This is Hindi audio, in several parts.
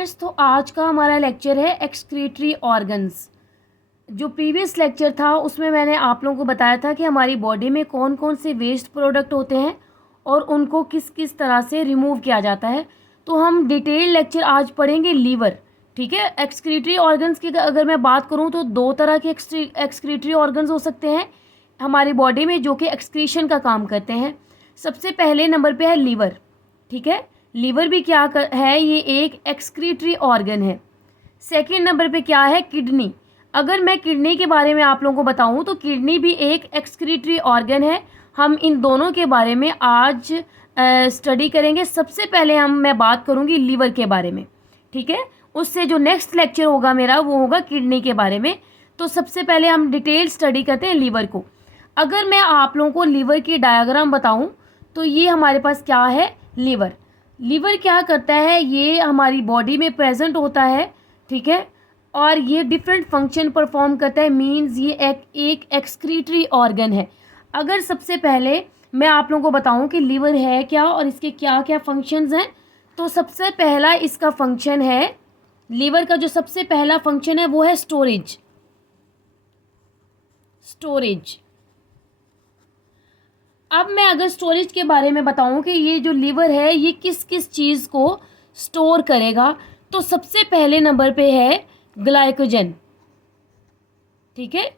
स्टूडेंट्स, तो आज का हमारा लेक्चर है एक्सक्रीटरी ऑर्गन्स। जो प्रीवियस लेक्चर था उसमें मैंने आप लोगों को बताया था कि हमारी बॉडी में कौन कौन से वेस्ट प्रोडक्ट होते हैं और उनको किस किस तरह से रिमूव किया जाता है। तो हम डिटेल लेक्चर आज पढ़ेंगे लीवर। ठीक है, एक्सक्रीटरी ऑर्गन्स की अगर मैं बात करूं तो दो तरह के एक्सक्रीटरी ऑर्गन्स हो सकते हैं हमारी बॉडी में जो कि एक्सक्रीशन का काम करते हैं। सबसे पहले नंबर पे है लीवर। ठीक है, लीवर भी है, ये एक एक्सक्रीटरी ऑर्गन है। सेकंड नंबर पे क्या है, किडनी। अगर मैं किडनी के बारे में आप लोगों को बताऊं तो किडनी भी एक एक्सक्रीटरी ऑर्गन है। हम इन दोनों के बारे में आज स्टडी करेंगे। सबसे पहले मैं बात करूंगी लीवर के बारे में। ठीक है, उससे जो नेक्स्ट लेक्चर होगा मेरा वो होगा किडनी के बारे में। तो सबसे पहले हम डिटेल स्टडी करते हैं लीवर को। अगर मैं आप लोगों को लीवर की डायग्राम बताऊं तो ये हमारे पास क्या है, लीवर। लीवर क्या करता है, ये हमारी बॉडी में प्रेजेंट होता है। ठीक है, और ये डिफरेंट फंक्शन परफॉर्म करता है। मींस ये एक एक्सक्रीटरी ऑर्गन है। अगर सबसे पहले मैं आप लोगों को बताऊं कि लीवर है क्या और इसके क्या क्या फंक्शंस हैं, तो सबसे पहला इसका फंक्शन है, लीवर का जो सबसे पहला फंक्शन है वो है स्टोरेज। अब मैं अगर स्टोरेज के बारे में बताऊं कि ये जो लीवर है ये किस किस चीज़ को स्टोर करेगा, तो सबसे पहले नंबर पे है ग्लाइकोजन। ठीक है,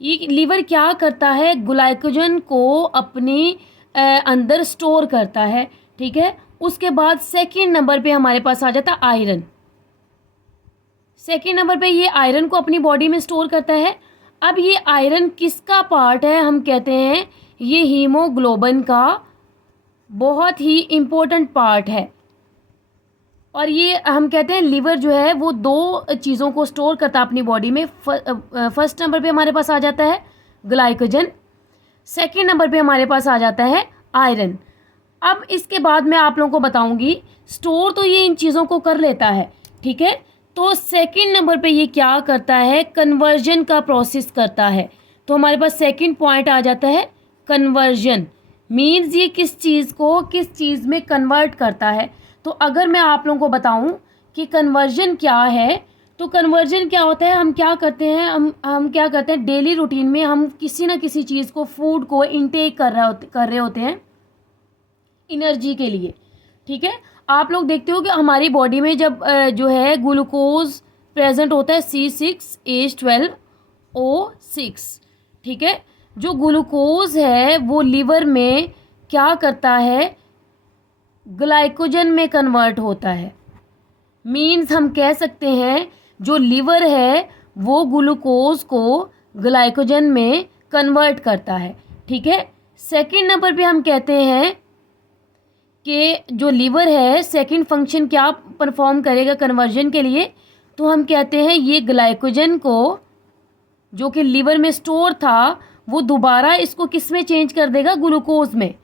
ये लीवर क्या करता है, ग्लाइकोजन को अपनी अंदर स्टोर करता है। ठीक है, उसके बाद सेकंड नंबर पे हमारे पास आ जाता है आयरन। सेकंड नंबर पे ये आयरन को अपनी बॉडी में स्टोर करता है। अब ये आयरन किसका पार्ट है, हम कहते हैं ये हीमोग्लोबिन का बहुत ही इम्पोर्टेंट पार्ट है। और ये हम कहते हैं लीवर जो है वो दो चीज़ों को स्टोर करता है अपनी बॉडी में। फर्स्ट नंबर पे हमारे पास आ जाता है ग्लाइकोजन, सेकंड नंबर पे हमारे पास आ जाता है आयरन। अब इसके बाद मैं आप लोगों को बताऊंगी, स्टोर तो ये इन चीज़ों को कर लेता है। ठीक है, तो सेकंड नंबर पे ये क्या करता है, कन्वर्जन का प्रोसेस करता है। तो हमारे पास सेकंड पॉइंट आ जाता है कन्वर्जन। मीन्स ये किस चीज़ को किस चीज़ में कन्वर्ट करता है। तो अगर मैं आप लोगों को बताऊं कि कन्वर्जन क्या है, तो कन्वर्जन क्या होता है, हम क्या करते हैं, हम क्या करते हैं डेली रूटीन में हम किसी ना किसी चीज़ को, फूड को इनटेक कर रहे होते हैं एनर्जी के लिए। ठीक है, आप लोग देखते हो कि हमारी बॉडी में जब जो है ग्लूकोज प्रेजेंट होता है C6H12O6। ठीक है, जो ग्लूकोज है वो लीवर में क्या करता है, ग्लाइकोजन में कन्वर्ट होता है। मीन्स हम कह सकते हैं जो लीवर है वो ग्लूकोज को ग्लाइकोजन में कन्वर्ट करता है। ठीक है, सेकंड नंबर पे हम कहते हैं कि जो लीवर है सेकंड फंक्शन क्या परफॉर्म करेगा कन्वर्जन के लिए, तो हम कहते हैं ये ग्लाइकोजन को जो कि लीवर में स्टोर था वो दोबारा इसको किस में चेंज कर देगा, ग्लूकोज में।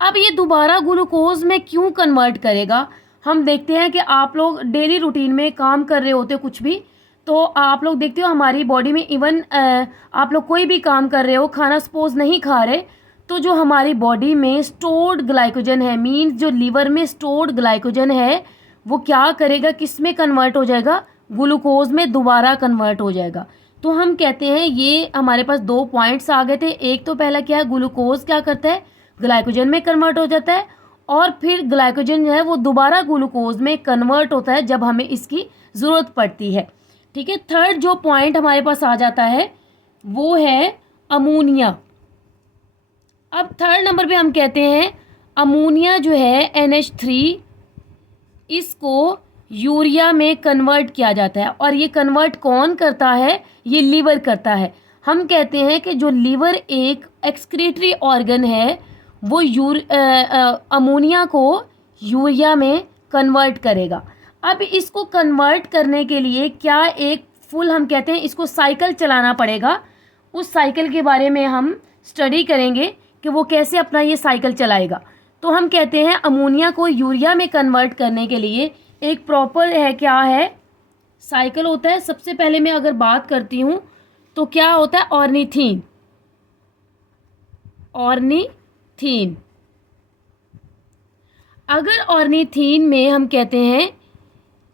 अब ये दोबारा ग्लूकोज में क्यों कन्वर्ट करेगा, हम देखते हैं कि आप लोग डेली रूटीन में काम कर रहे होते हो कुछ भी, तो आप लोग देखते हो हमारी बॉडी में इवन आप लोग कोई भी काम कर रहे हो, खाना सपोज नहीं खा रहे, तो जो हमारी बॉडी में स्टोर्ड ग्लाइकोजन है, मीन्स जो लीवर में स्टोर्ड ग्लाइकोजन है वो क्या करेगा, किस में कन्वर्ट हो जाएगा, ग्लूकोज में दोबारा कन्वर्ट हो जाएगा। तो हम कहते हैं ये हमारे पास दो पॉइंट्स आ गए थे। एक तो पहला क्या है, ग्लूकोज क्या करता है, ग्लाइकोजन में कन्वर्ट हो जाता है, और फिर ग्लाइकोजन जो है वो दोबारा ग्लूकोज में कन्वर्ट होता है जब हमें इसकी ज़रूरत पड़ती है। ठीक है, थर्ड जो पॉइंट हमारे पास आ जाता है वो है अमोनिया। अब थर्ड नंबर पे हम कहते हैं अमोनिया जो है NH3, इसको यूरिया में कन्वर्ट किया जाता है। और ये कन्वर्ट कौन करता है, ये लीवर करता है। हम कहते हैं कि जो लीवर एक एक्सक्रीटरी ऑर्गन है वो अमोनिया को यूरिया में कन्वर्ट करेगा। अब इसको कन्वर्ट करने के लिए क्या एक फुल, हम कहते हैं इसको साइकिल चलाना पड़ेगा। उस साइकिल के बारे में हम स्टडी करेंगे कि वो कैसे अपना ये साइकिल चलाएगा। तो हम कहते हैं अमोनिया को यूरिया में कन्वर्ट करने के लिए एक प्रॉपर है, क्या है, साइकिल होता है। सबसे पहले मैं अगर बात करती हूँ तो क्या होता है, ऑर्निथीन। अगर ऑर्निथीन में हम कहते हैं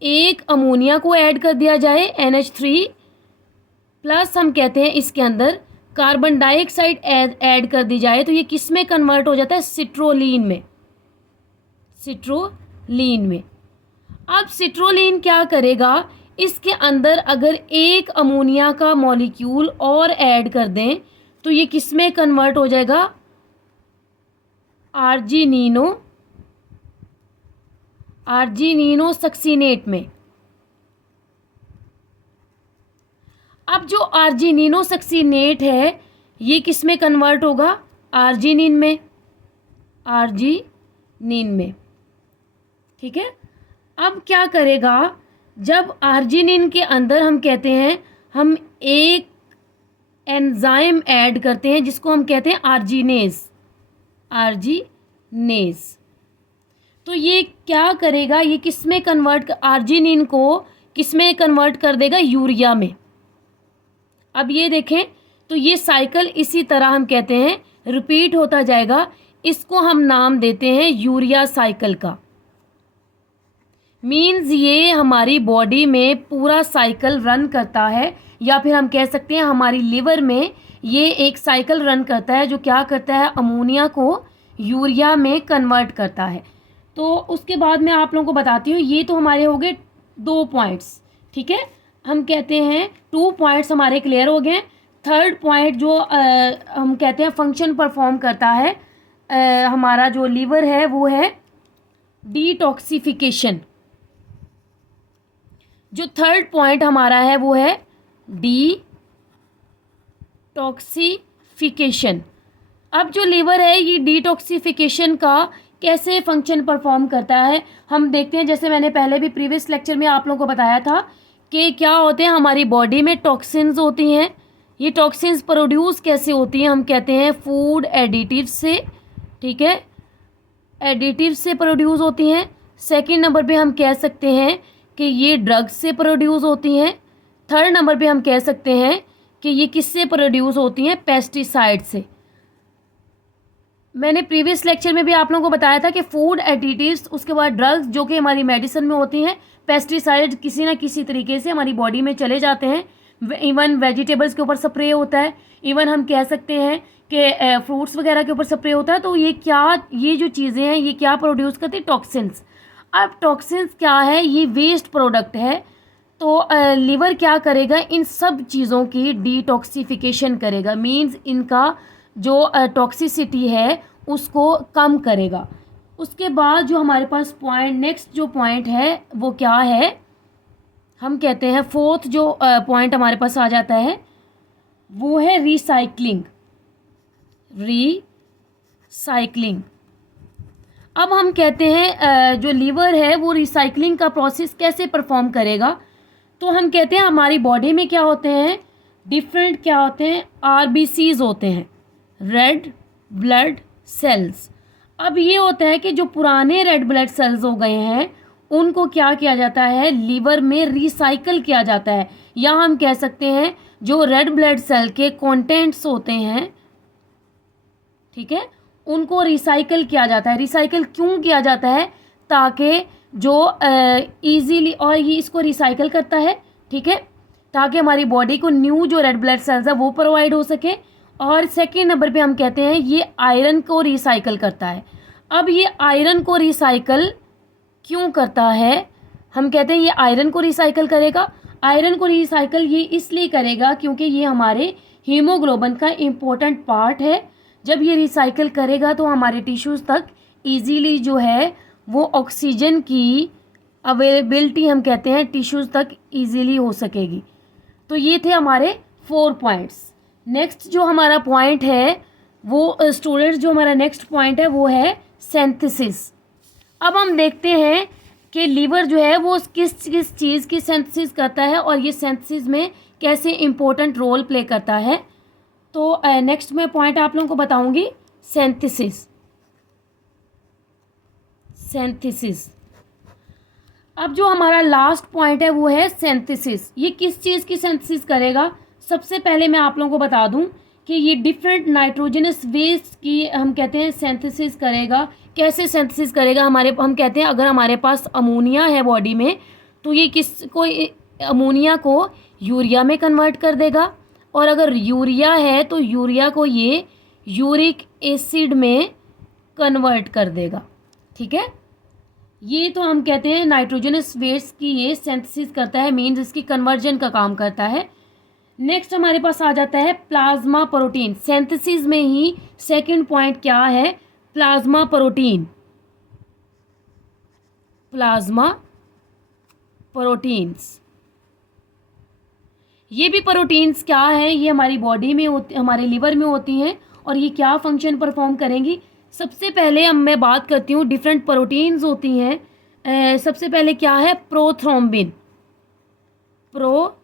एक अमोनिया को ऐड कर दिया जाए NH3 प्लस हम कहते हैं इसके अंदर कार्बन डाइऑक्साइड ऐड कर दी जाए तो ये किस में कन्वर्ट हो जाता है? सिट्रोलीन में। सिट्रोलीन में। अब सिट्रोलीन क्या करेगा? इसके अंदर अगर एक अमोनिया का मॉलिक्यूल और ऐड कर दें तो ये किस में कन्वर्ट हो जाएगा? आर्जिनिनो सक्सीनेट में। अब जो आर्जिनिनो सक्सीनेट है ये किस में कन्वर्ट होगा? आर्जिनिन में। आर्जिनिन में, ठीक है। अब क्या करेगा? जब आर्जिनिन के अंदर हम कहते हैं हम एक एंजाइम ऐड करते हैं जिसको हम कहते हैं आर्जिनेज। तो ये क्या करेगा? ये किस में कन्वर्ट, आर्जिनिन को किस में कन्वर्ट कर देगा? यूरिया में। अब ये देखें तो ये साइकिल इसी तरह हम कहते हैं रिपीट होता जाएगा। इसको हम नाम देते हैं यूरिया साइकिल का। मीन्स ये हमारी बॉडी में पूरा साइकिल रन करता है, या फिर हम कह सकते हैं हमारी लिवर में ये एक साइकिल रन करता है जो क्या करता है? अमोनिया को यूरिया में कन्वर्ट करता है। तो उसके बाद मैं आप लोगों को बताती हूँ। ये तो हमारे हो गए 2 पॉइंट्स, ठीक है। हम कहते हैं 2 पॉइंट्स हमारे क्लियर हो गए। थर्ड पॉइंट जो हम कहते हैं फंक्शन परफॉर्म करता है हमारा जो लीवर है वो है डिटॉक्सिफिकेशन। जो थर्ड पॉइंट हमारा है वो है डिटॉक्सिफिकेशन। अब जो लीवर है ये डिटॉक्सिफिकेशन का कैसे फंक्शन परफॉर्म करता है हम देखते हैं। जैसे मैंने पहले भी प्रीवियस लेक्चर में आप लोगों को बताया था कि क्या होते हैं हमारी बॉडी में टॉक्सिन्स होती हैं। ये टॉक्सिन्स प्रोड्यूस कैसे होती हैं? हम कहते हैं फूड एडिटिव से, ठीक है, एडिटिव से प्रोड्यूस होती हैं। सेकंड नंबर पे हम कह सकते हैं कि ये ड्रग्स से प्रोड्यूस होती हैं। थर्ड नंबर पे हम कह सकते हैं कि ये किससे प्रोड्यूस होती हैं? पेस्टिसाइड से। मैंने प्रीवियस लेक्चर में भी आप लोगों को बताया था कि फूड एडिटिव्स, उसके बाद ड्रग्स जो कि हमारी मेडिसिन में होती हैं, पेस्टिसाइड किसी ना किसी तरीके से हमारी बॉडी में चले जाते हैं। इवन वेजिटेबल्स के ऊपर स्प्रे होता है, इवन हम कह सकते हैं कि फ्रूट्स वगैरह के ऊपर स्प्रे होता है। तो ये जो चीज़ें हैं ये क्या प्रोड्यूस करती है? टॉक्सिन्स। अब टॉक्सिन्स क्या है? ये वेस्ट प्रोडक्ट है। तो लीवर क्या करेगा? इन सब चीज़ों की डिटॉक्सिफिकेशन करेगा। मीन्स इनका जो टॉक्सिसिटी है उसको कम करेगा। उसके बाद जो हमारे पास पॉइंट, नेक्स्ट जो पॉइंट है वो क्या है? हम कहते हैं फोर्थ जो पॉइंट हमारे पास आ जाता है वो है रिसाइकलिंग। अब हम कहते हैं जो लीवर है वो रिसाइकलिंग का प्रोसेस कैसे परफॉर्म करेगा? तो हम कहते हैं हमारी बॉडी में क्या होते हैं? डिफरेंट क्या होते हैं? RBCs होते हैं, रेड ब्लड सेल्स। अब ये होता है कि जो पुराने रेड ब्लड सेल्स हो गए हैं उनको क्या किया जाता है? लीवर में रिसाइकल किया जाता है। या हम कह सकते हैं जो रेड ब्लड सेल के कंटेंट्स होते हैं, ठीक है, उनको रिसाइकल किया जाता है। रिसाइकल क्यों किया जाता है? ताकि जो इजीली, और ये इसको रिसाइकल करता है, ठीक है, ताकि हमारी बॉडी को न्यू जो रेड ब्लड सेल्स है वो प्रोवाइड हो सके। और सेकेंड नंबर पे हम कहते हैं ये आयरन को रिसाइकल करता है। अब ये आयरन को रिसाइकल क्यों करता है? हम कहते हैं ये आयरन को रिसाइकल करेगा। आयरन को रिसाइकल ये इसलिए करेगा क्योंकि ये हमारे हीमोग्लोबिन का इम्पोर्टेंट पार्ट है। जब ये रिसाइकल करेगा तो हमारे टिश्यूज़ तक इजीली जो है वो ऑक्सीजन की अवेलेबिलिटी हम कहते हैं टिश्यूज़ तक इजीली हो सकेगी। तो ये थे हमारे 4 पॉइंट्स। नेक्स्ट जो हमारा पॉइंट है वो स्टूडेंट्स, जो हमारा नेक्स्ट पॉइंट है वो है सिंथेसिस। अब हम देखते हैं कि लीवर जो है वो किस चीज़ की सिंथेसिस करता है और ये सिंथेसिस में कैसे इम्पोर्टेंट रोल प्ले करता है। तो नेक्स्ट मैं पॉइंट आप लोगों को बताऊंगी सिंथेसिस। अब जो हमारा लास्ट पॉइंट है वो है सिंथेसिस। ये किस चीज़ की सिंथेसिस करेगा? सबसे पहले मैं आप लोगों को बता दूं कि ये डिफरेंट नाइट्रोजनस वेस्ट की हम कहते हैं सिंथेसिस करेगा। कैसे सिंथेसिस करेगा? हम कहते हैं अगर हमारे पास अमोनिया है बॉडी में तो ये किसको, अमोनिया को यूरिया में कन्वर्ट कर देगा, और अगर यूरिया है तो यूरिया को ये यूरिक एसिड में कन्वर्ट कर देगा। ठीक है, ये तो हम कहते हैं नाइट्रोजनस वेस्ट की ये सिंथेसिस करता है, मीन्स इसकी कन्वर्जन का काम करता है। नेक्स्ट हमारे पास आ जाता है प्लाज्मा प्रोटीन। सिंथेसिस में ही सेकंड पॉइंट क्या है, प्लाज्मा प्रोटीन। प्लाज्मा प्रोटीन्स, ये भी प्रोटीन्स क्या है, ये हमारी बॉडी में होती, हमारे लिवर में होती हैं, और ये क्या फंक्शन परफॉर्म करेंगी। सबसे पहले मैं बात करती हूँ, डिफरेंट प्रोटीन्स होती हैं। सबसे पहले क्या है, प्रोथ्रोम्बिन। प्रोथ्रोम्बिन,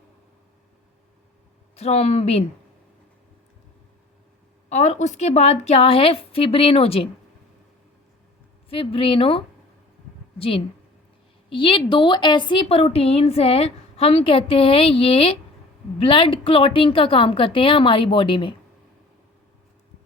और उसके बाद क्या है, फिब्रिनोजिन। फिब्रिनोजिन, ये दो ऐसी प्रोटीन्स हैं, हम कहते हैं ये ब्लड क्लॉटिंग का काम करते हैं हमारी बॉडी में।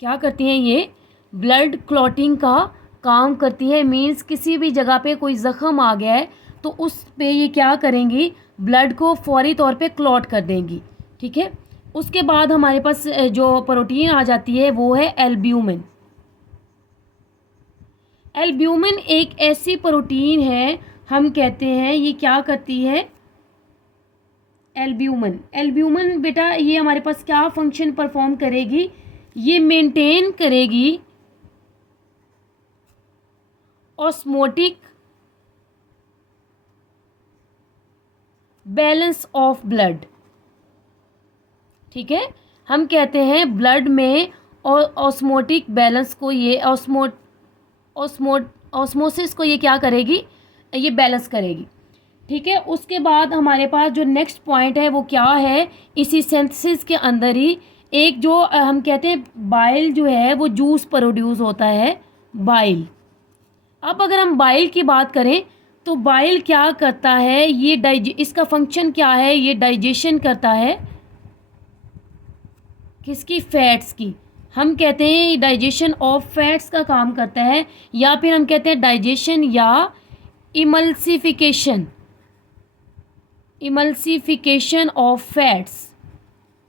क्या करती हैं ये, ब्लड क्लॉटिंग का काम करती है। मीन्स किसी भी जगह पे कोई ज़ख़म आ गया है तो उस पे ये क्या करेंगी, ब्लड को फौरी तौर पे क्लॉट कर देंगी। ठीक है, उसके बाद हमारे पास जो प्रोटीन आ जाती है वो है एल्ब्यूमिन। एल्ब्यूमिन एक ऐसी प्रोटीन है, हम कहते हैं ये क्या करती है, एल्ब्यूमिन। एल्ब्यूमिन बेटा ये हमारे पास क्या फंक्शन परफॉर्म करेगी, ये मेंटेन करेगी ऑस्मोटिक बैलेंस ऑफ ब्लड। ठीक है, हम कहते हैं ब्लड में ऑस्मोटिक बैलेंस को ये ऑस्मोसिस को ये क्या करेगी, ये बैलेंस करेगी। ठीक है, उसके बाद हमारे पास जो नेक्स्ट पॉइंट है वो क्या है, इसी सिंथेसिस के अंदर ही एक जो हम कहते हैं बाइल जो है वो जूस प्रोड्यूस होता है, बाइल। अब अगर हम बाइल की बात करें तो बाइल क्या करता है, ये इसका फंक्शन क्या है, ये डाइजेशन करता है किसकी, फैट्स की। हम कहते हैं डाइजेशन ऑफ फैट्स का काम करता है, या फिर हम कहते हैं डाइजेशन या इमल्सिफिकेशन ऑफ फैट्स।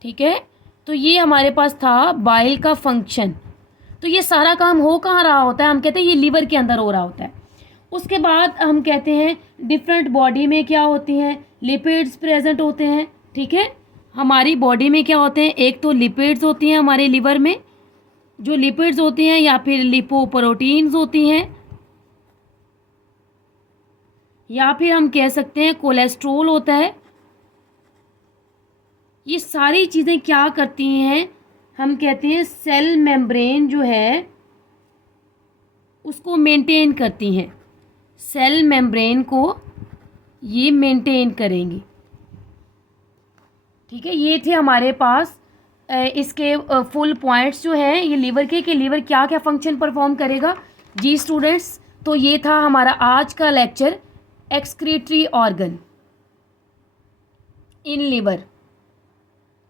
ठीक है, तो ये हमारे पास था बाइल का फंक्शन। तो ये सारा काम हो कहाँ रहा होता है, हम कहते हैं ये लीवर के अंदर हो रहा होता है। उसके बाद हम कहते हैं डिफरेंट बॉडी में क्या होती हैं, लिपिड्स प्रेजेंट होते हैं। ठीक है, हमारी बॉडी में क्या होते हैं, एक तो लिपिड्स होती हैं हमारे लिवर में, जो लिपिड्स होती हैं, या फिर लिपोप्रोटीन्स होती हैं, या फिर हम कह सकते हैं कोलेस्ट्रोल होता है। ये सारी चीज़ें क्या करती हैं, हम कहते हैं सेल मेम्ब्रेन जो है उसको मेंटेन करती हैं, सेल मेम्ब्रेन को ये मेंटेन करेंगी। ठीक है, ये थे हमारे पास इसके फुल पॉइंट्स जो हैं ये लीवर के, कि लीवर क्या क्या फंक्शन परफॉर्म करेगा। जी स्टूडेंट्स, तो ये था हमारा आज का lecture, excretory organ in liver.